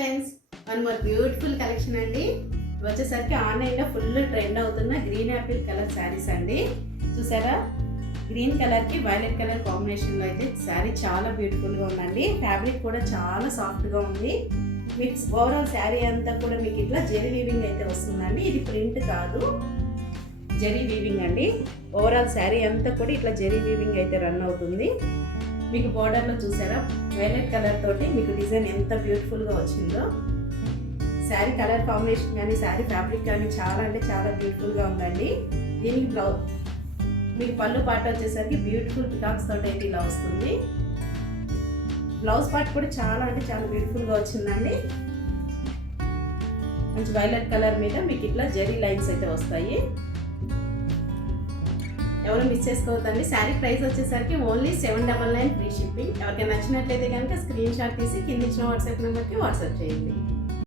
Friends, one more beautiful collection అండి. వచ్చేసరికి ఆన్లైన్లో ఫుల్ ట్రెండ్ అవుతున్న గ్రీన్ యాపిల్ కలర్ శారీస్ అండి. చూసారా, గ్రీన్ కలర్కి వైలెట్ కలర్ కాంబినేషన్లో అయితే శారీ చాలా బ్యూటిఫుల్గా ఉందండి. ఫ్యాబ్రిక్ కూడా చాలా సాఫ్ట్గా ఉంది. మీకు ఓవరాల్ శారీ అంతా కూడా మీకు ఇట్లా జెరీ వీవింగ్ అయితే వస్తుందండి. ఇది ప్రింట్ కాదు, జెరీ వీవింగ్ అండి. ఓవరాల్ శారీ అంతా కూడా ఇట్లా జెరీ వీవింగ్ అయితే రన్ అవుతుంది. మీకు బోర్డర్లో చూసారా, వైలెట్ కలర్ తోటి మీకు డిజైన్ ఎంత బ్యూటిఫుల్గా వచ్చిందో. శారీ కలర్ కాంబినేషన్ కానీ శారీ ఫ్యాబ్రిక్ కానీ చాలా అంటే చాలా బ్యూటిఫుల్గా ఉందండి. దీనికి బ్లౌజ్ మీకు పళ్ళు పార్ట్ వచ్చేసరికి బ్యూటిఫుల్ పికాక్స్ తోటి అయితే ఇలా వస్తుంది. బ్లౌజ్ పార్ట్ కూడా చాలా అంటే చాలా బ్యూటిఫుల్గా వచ్చిందండి. మంచి వైలెట్ కలర్ మీద మీకు ఇట్లా జెరీ లైన్స్ అయితే వస్తాయి. ఎవరు మిస్ చేసుకోవద్దండి. శారీ ప్రైస్ వచ్చేసరికి ఓన్లీ 799 ఫ్రీ షిప్పింగ్. ఎవరికైనా నచ్చినట్లయితే కనుక స్క్రీన్ షాట్ తీసి కింద ఇచ్చిన వాట్సాప్ నెంబర్కి వాట్సాప్ చేయండి.